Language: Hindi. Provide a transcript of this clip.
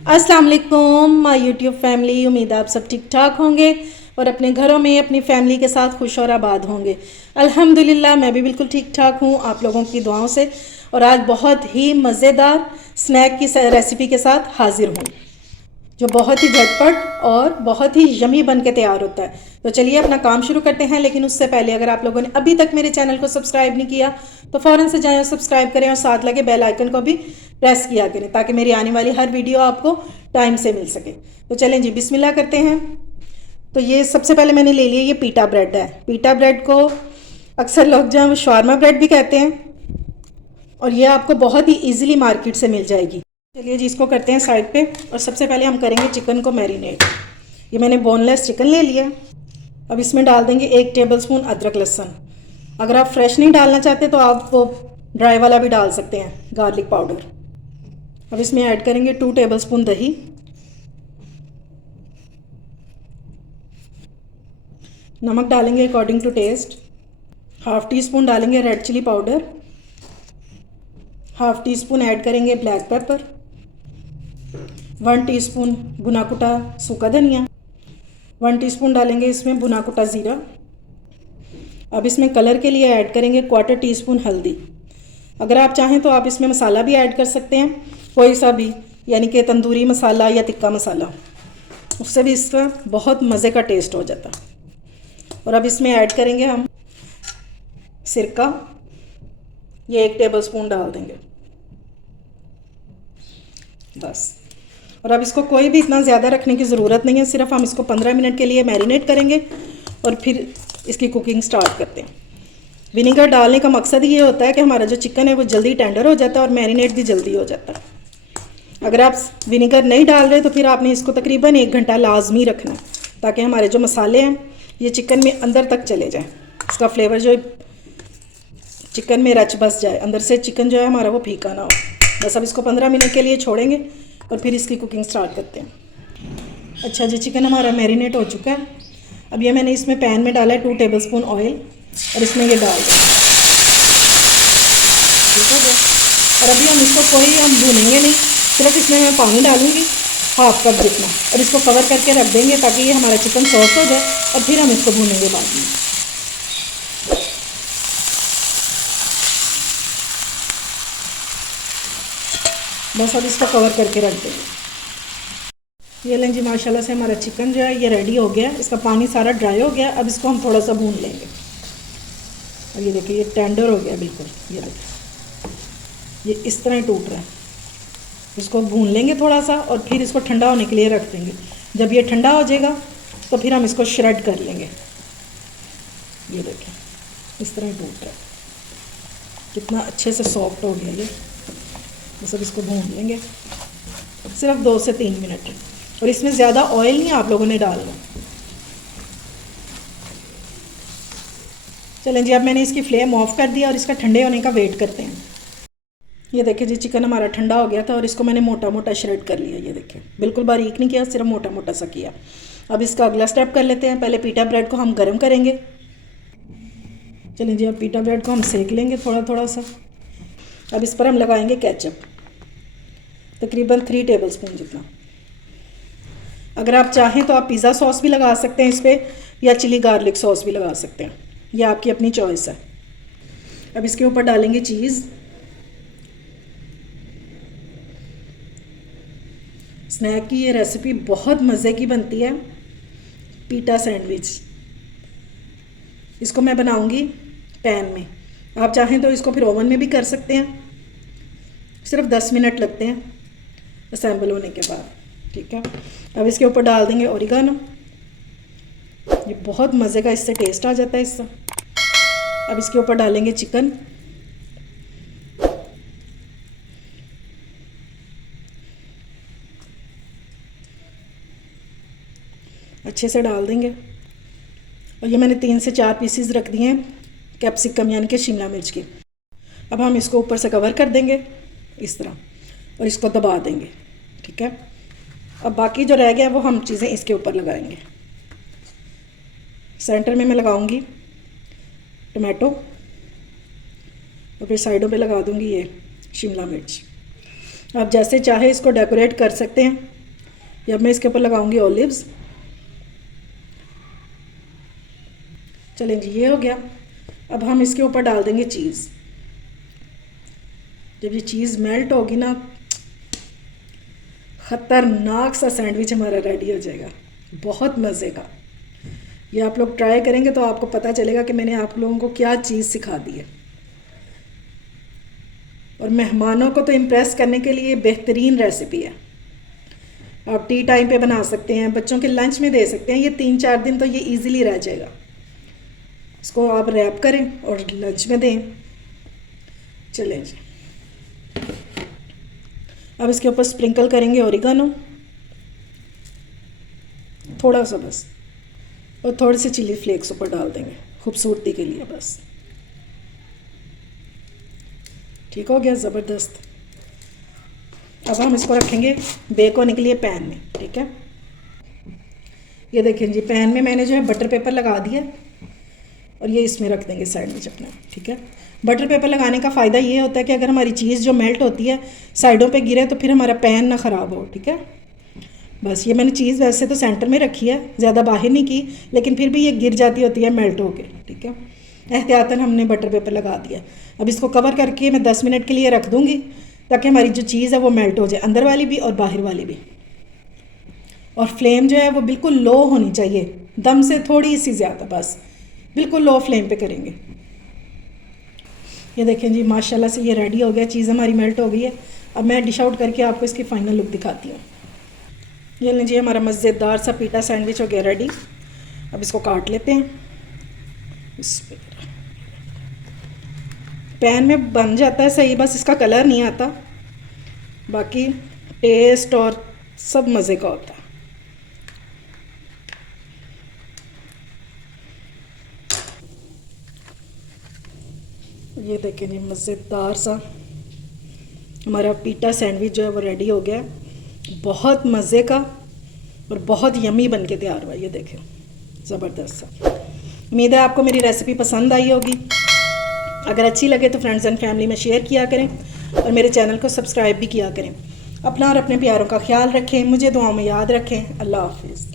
अस्सलाम वालेकुम माय यूट्यूब फैमिली। उम्मीद है आप सब ठीक ठाक होंगे और अपने घरों में अपनी फैमिली के साथ खुश और आबाद होंगे। अल्हम्दुलिल्लाह मैं भी बिल्कुल ठीक ठाक हूँ आप लोगों की दुआओं से। और आज बहुत ही मज़ेदार स्नैक की रेसिपी के साथ हाजिर हूँ जो बहुत ही झटपट और बहुत ही यमी बन के तैयार होता है। तो चलिए अपना काम शुरू करते हैं, लेकिन उससे पहले अगर आप लोगों ने अभी तक मेरे चैनल को सब्सक्राइब नहीं किया तो फ़ौरन से जाएं और सब्सक्राइब करें और साथ लगे बेल आइकन को भी प्रेस किया करें ताकि मेरी आने वाली हर वीडियो आपको टाइम से मिल सके। तो चलें जी बिस्मिल्लाह करते हैं। तो ये सबसे पहले मैंने ले लिया, ये पीटा ब्रेड है। पीटा ब्रेड को अक्सर लोग जो है शवारमा ब्रेड भी कहते हैं और ये आपको बहुत ही ईजिली मार्केट से मिल जाएगी। चलिए जी इसको करते हैं साइड पे। और सबसे पहले हम करेंगे चिकन को मैरिनेट। ये मैंने बोनलेस चिकन ले लिया। अब इसमें डाल देंगे 1 टेबलस्पून अदरक लहसुन। अगर आप फ्रेश नहीं डालना चाहते तो आप वो ड्राई वाला भी डाल सकते हैं, गार्लिक पाउडर। अब इसमें ऐड करेंगे 2 टेबलस्पून दही, नमक डालेंगे according to taste, half teaspoon डालेंगे red chilli powder, half teaspoon add करेंगे ब्लैक पेपर, 1 टीस्पून भुना कुटा सूखा धनिया, 1 टीस्पून डालेंगे इसमें भुना कुटा ज़ीरा। अब इसमें कलर के लिए ऐड करेंगे 1/4 टीस्पून हल्दी। अगर आप चाहें तो आप इसमें मसाला भी ऐड कर सकते हैं, कोई सा भी, यानी कि तंदूरी मसाला या तिक्का मसाला, उससे भी इसका बहुत मज़े का टेस्ट हो जाता है। और अब इसमें ऐड करेंगे हम सिरका, ये 1 टेबलस्पून डाल देंगे बस। और अब इसको कोई भी इतना ज़्यादा रखने की ज़रूरत नहीं है, सिर्फ हम इसको 15 मिनट के लिए मैरिनेट करेंगे और फिर इसकी कुकिंग स्टार्ट करते हैं। विनेगर डालने का मकसद ये होता है कि हमारा जो चिकन है वो जल्दी टेंडर हो जाता है और मैरिनेट भी जल्दी हो जाता है। अगर आप विनेगर नहीं डाल रहे तो फिर आपने इसको तकरीबन 1 घंटा लाजमी रखना है ताकि हमारे जो मसाले हैं ये चिकन में अंदर तक चले जाएँ, इसका फ्लेवर जो चिकन में रच बस जाए, अंदर से चिकन जो है हमारा वो फीका ना हो। बस अब इसको 15 मिनट के लिए छोड़ेंगे और फिर इसकी कुकिंग स्टार्ट करते हैं। अच्छा जी, चिकन हमारा मैरिनेट हो चुका है। अब ये मैंने इसमें पैन में डाला है 2 टेबलस्पून ऑयल और इसमें ये डाल दें, ठीक है। और अभी हम इसको हम भूनेंगे नहीं, सिर्फ इसमें मैं पानी डालूँगी 1/2 कप जितना और इसको कवर करके रख देंगे ताकि ये हमारा चिकन सॉफ्ट हो जाए और फिर हम इसको भूनेंगे बाद में। बस अब इसको कवर करके रख देंगे। ये लें जी, माशाल्लाह से हमारा चिकन जो है ये रेडी हो गया, इसका पानी सारा ड्राई हो गया। अब इसको हम थोड़ा सा भून लेंगे और ये देखिए ये टेंडर हो गया बिल्कुल। ये देखिए ये इस तरह ही टूट रहा है। इसको भून लेंगे थोड़ा सा और फिर इसको ठंडा होने के लिए रख देंगे। जब ये ठंडा हो जाएगा तो फिर हम इसको श्रेड कर लेंगे। ये देखिए इस तरह ही टूट रहा है, कितना अच्छे से सॉफ्ट हो गया ये। बस अब इसको भून लेंगे सिर्फ 2 से 3 मिनट और इसमें ज़्यादा ऑयल नहीं आप लोगों ने डालना। चलें जी, अब मैंने इसकी फ्लेम ऑफ कर दिया और इसका ठंडे होने का वेट करते हैं। ये देखिए जी चिकन हमारा ठंडा हो गया था और इसको मैंने मोटा मोटा श्रेड कर लिया। ये देखिए बिल्कुल बारीक नहीं किया, सिर्फ मोटा मोटा सा किया। अब इसका अगला स्टेप कर लेते हैं। पहले पीटा ब्रेड को हम गर्म करेंगे। चलें जी, अब पीटा ब्रेड को हम सेक लेंगे थोड़ा थोड़ा सा। अब इस पर हम लगाएंगे केचप, तकरीबन 3 टेबलस्पून जितना। अगर आप चाहें तो आप पिज़्ज़ा सॉस भी लगा सकते हैं इस पर, या चिली गार्लिक सॉस भी लगा सकते हैं, यह आपकी अपनी चॉइस है। अब इसके ऊपर डालेंगे चीज़। स्नैक की ये रेसिपी बहुत मज़े की बनती है, पीटा सैंडविच। इसको मैं बनाऊंगी पैन में, आप चाहें तो इसको फिर ओवन में भी कर सकते हैं। सिर्फ 10 मिनट लगते हैं असेंबल होने के बाद, ठीक है। अब इसके ऊपर डाल देंगे ओरिगानो, ये बहुत मज़े का इससे टेस्ट आ जाता है इससे। अब इसके ऊपर डालेंगे चिकन, अच्छे से डाल देंगे। और ये मैंने 3 से 4 पीसीज रख दिए हैं कैप्सिकम यानी कि शिमला मिर्च के। अब हम इसको ऊपर से कवर कर देंगे इस तरह और इसको दबा देंगे, ठीक है। अब बाकी जो रह गया वो हम चीज़ें इसके ऊपर लगाएंगे। सेंटर में मैं लगाऊंगी टमाटो और फिर साइडों पे लगा दूंगी ये शिमला मिर्च। आप जैसे चाहे इसको डेकोरेट कर सकते हैं। या मैं इसके ऊपर लगाऊंगी ऑलिव्स। चलें जी, ये हो गया। अब हम इसके ऊपर डाल देंगे चीज़। जब ये चीज़ मेल्ट होगी ना, ख़तरनाक सा सैंडविच हमारा रेडी हो जाएगा, बहुत मज़े का। ये आप लोग ट्राई करेंगे तो आपको पता चलेगा कि मैंने आप लोगों को क्या चीज़ सिखा दी है। और मेहमानों को तो इम्प्रेस करने के लिए बेहतरीन रेसिपी है। आप टी टाइम पे बना सकते हैं, बच्चों के लंच में दे सकते हैं। ये 3-4 दिन तो ये इजीली रह जाएगा। इसको आप रैप करें और लंच में दें। चलें जी, अब इसके ऊपर स्प्रिंकल करेंगे ओरिगानो, थोड़ा सा बस, और थोड़े से चिली फ्लेक्स ऊपर डाल देंगे खूबसूरती के लिए बस। ठीक हो गया, ज़बरदस्त। अब हम इसको रखेंगे बेक होने के लिए पैन में। ठीक है, ये देखें जी, पैन में मैंने जो है बटर पेपर लगा दिया और ये इसमें रख देंगे सैंडविच अपना। ठीक है, बटर पेपर लगाने का फ़ायदा ये होता है कि अगर हमारी चीज़ जो मेल्ट होती है साइडों पे गिरे तो फिर हमारा पैन ना ख़राब हो। ठीक है, बस ये मैंने चीज़ वैसे तो सेंटर में रखी है, ज़्यादा बाहर नहीं की, लेकिन फिर भी ये गिर जाती होती है मेल्ट होके। ठीक है, एहतियातन हमने बटर पेपर लगा दिया। अब इसको कवर करके मैं 10 मिनट के लिए रख दूँगी ताकि हमारी जो चीज़ है वो मेल्ट हो जाए, अंदर वाली भी और बाहर वाली भी। और फ्लेम जो है वो बिल्कुल लो होनी चाहिए, दम से थोड़ी सी ज़्यादा, बस बिल्कुल लो फ्लेम पे करेंगे। ये देखें जी, माशाल्लाह से ये रेडी हो गया, चीज़ हमारी मेल्ट हो गई है। अब मैं डिश आउट करके आपको इसकी फ़ाइनल लुक दिखाती हूँ। ये लीजिए, हमारा मज़ेदार सा पीटा सैंडविच हो गया रेडी। अब इसको काट लेते हैं। पैन में बन जाता है सही, बस इसका कलर नहीं आता, बाकी टेस्ट और सब मज़े का होता है। ये देखें जी, मज़ेदार सा हमारा पीटा सैंडविच जो है वो रेडी हो गया, बहुत मज़े का और बहुत यमी बन के तैयार हुआ। ये देखें, ज़बरदस्त सा। उम्मीद है आपको मेरी रेसिपी पसंद आई होगी। अगर अच्छी लगे तो फ्रेंड्स एंड फैमिली में शेयर किया करें और मेरे चैनल को सब्सक्राइब भी किया करें। अपना और अपने प्यारों का ख्याल रखें, मुझे दुआओं में याद रखें। अल्लाह हाफिज़।